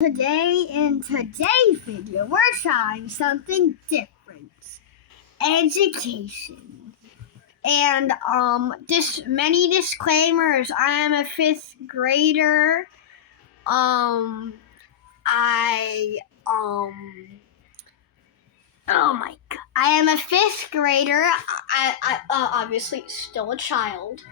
Today, in today's video, we're trying something different. Education. And, many disclaimers. I am a 5th grader. Oh my God. I am a 5th grader. I obviously still a child.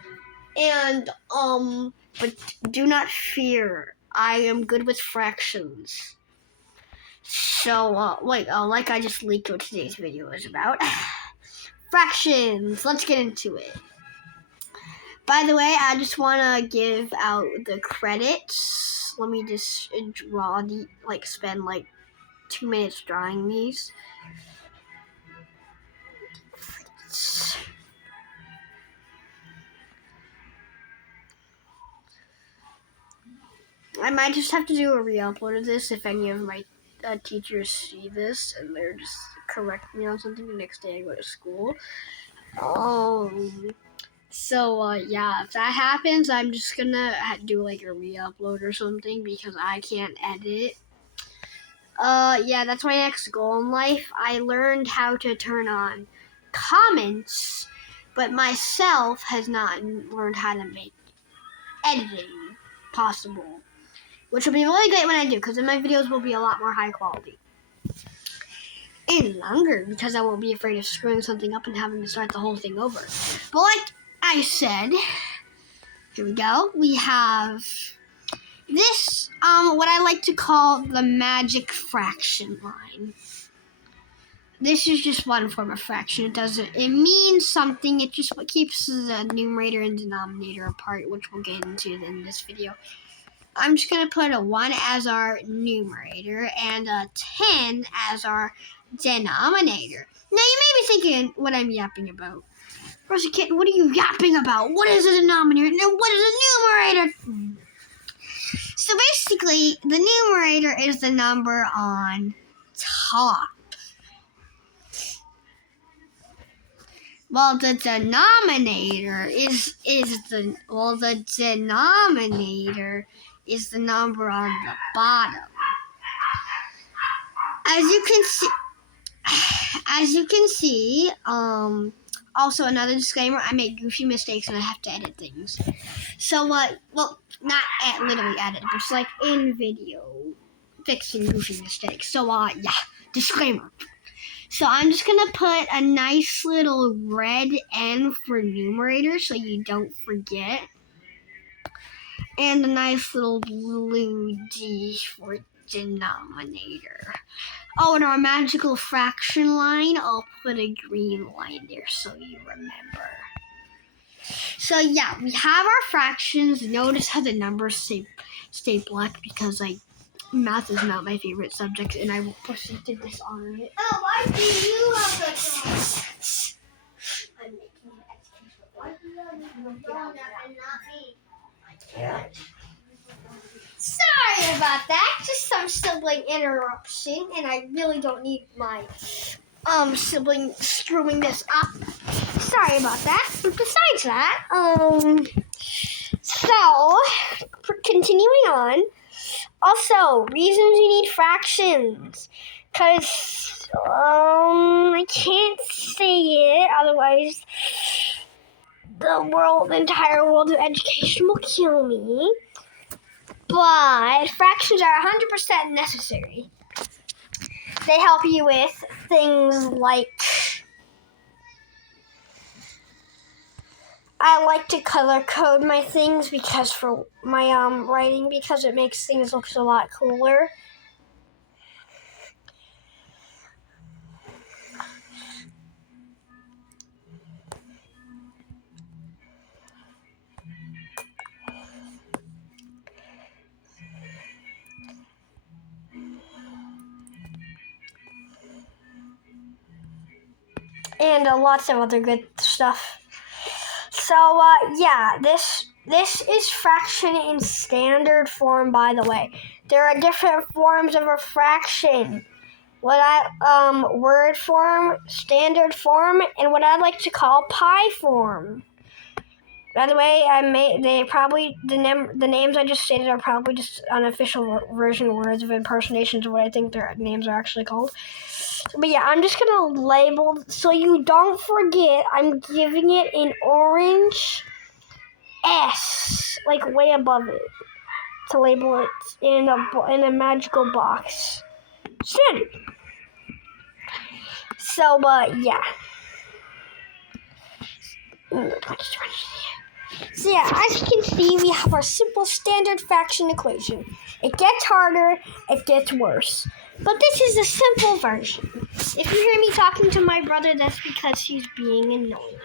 And, but do not fear. I am good with fractions. So, like I just leaked what today's video is about. Fractions. Let's get into it. By the way, I just want to give out the credits. Let me just draw spend 2 minutes drawing these. I might just have to do a re-upload of this if any of my teachers see this and they're just correct me on something the next day I go to school. Yeah, if that happens, I'm just gonna do a re-upload or something because I can't edit. Yeah, that's my next goal in life. I learned how to turn on comments, but myself has not learned how to make editing possible, which will be really great when I do, because then my videos will be a lot more high quality. And longer, because I won't be afraid of screwing something up and having to start the whole thing over. But like I said, here we go. We have this, what I like to call the magic fraction line. This is just one form of fraction. It means something. It just keeps the numerator and denominator apart, which we'll get into in this video. I'm just going to put a 1 as our numerator and a 10 as our denominator. Now, you may be thinking what I'm yapping about. Rosie Kitten, what are you yapping about? What is a denominator and what is a numerator? So basically, the numerator is the number on top, while the denominator is the number on the bottom. As you can see, also another disclaimer, I make goofy mistakes and I have to edit things. So, not literally edit, but just in video, fixing goofy mistakes. So, yeah, disclaimer. So I'm just going to put a nice little red N for numerator so you don't forget. And a nice little blue D for denominator. Oh, and our magical fraction line, I'll put a green line there so you remember. So yeah, we have our fractions. Notice how the numbers stay black because math is not my favorite subject, and I will proceed to dishonor it. Oh, why do you have the I'm making an educational. Why do you have the and not me? Yeah. Sorry about that. Just some sibling interruption, and I really don't need my sibling screwing this up. Sorry about that. But besides that, so continuing on. Also, reasons you need fractions. Because, I can't say it, otherwise the entire world of education will kill me. But fractions are 100% necessary. They help you with things like, I like to color code my things because for my writing, because it makes things look a lot cooler. And lots of other good stuff. So, yeah, this is fraction in standard form, by the way. There are different forms of a fraction. Word form, standard form, and what I like to call pi form. By the way, the names I just stated are probably just unofficial version words of impersonations of what I think their names are actually called. But yeah, I'm just gonna label so you don't forget. I'm giving it an orange S, like way above it, to label it in a magical box. Standard. So, yeah. So yeah, as you can see, we have our simple standard fraction equation. It gets harder, it gets worse. But this is a simple version. If you hear me talking to my brother, that's because he's being annoying.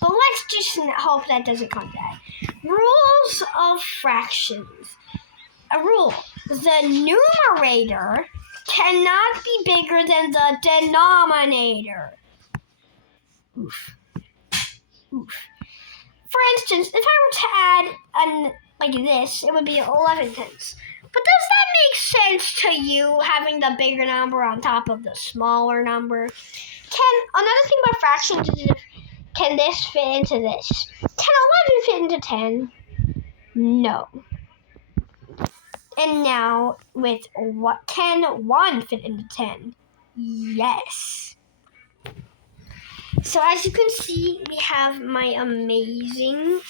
But let's just hope that doesn't come back. Rules of fractions. A rule. The numerator cannot be bigger than the denominator. Oof. For instance, if I were to add like this, it would be 11 tenths. But does that make sense to you, having the bigger number on top of the smaller number? Another thing about fractions is, can this fit into this? Can 11 fit into 10? No. And now, can 1 fit into 10? Yes. So as you can see, we have my amazing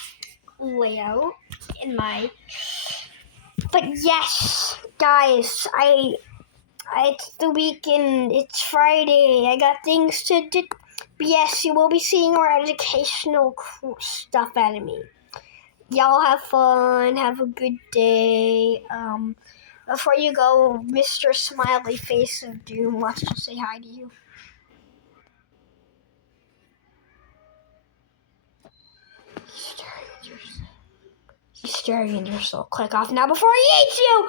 layout in my... But yes, guys, it's the weekend, it's Friday, I got things to do. But yes, you will be seeing more educational stuff out of me. Y'all have fun, have a good day. Before you go, Mr. Smiley Face of Doom wants to say hi to you. He's staring into your soul. Click off now before he eats you!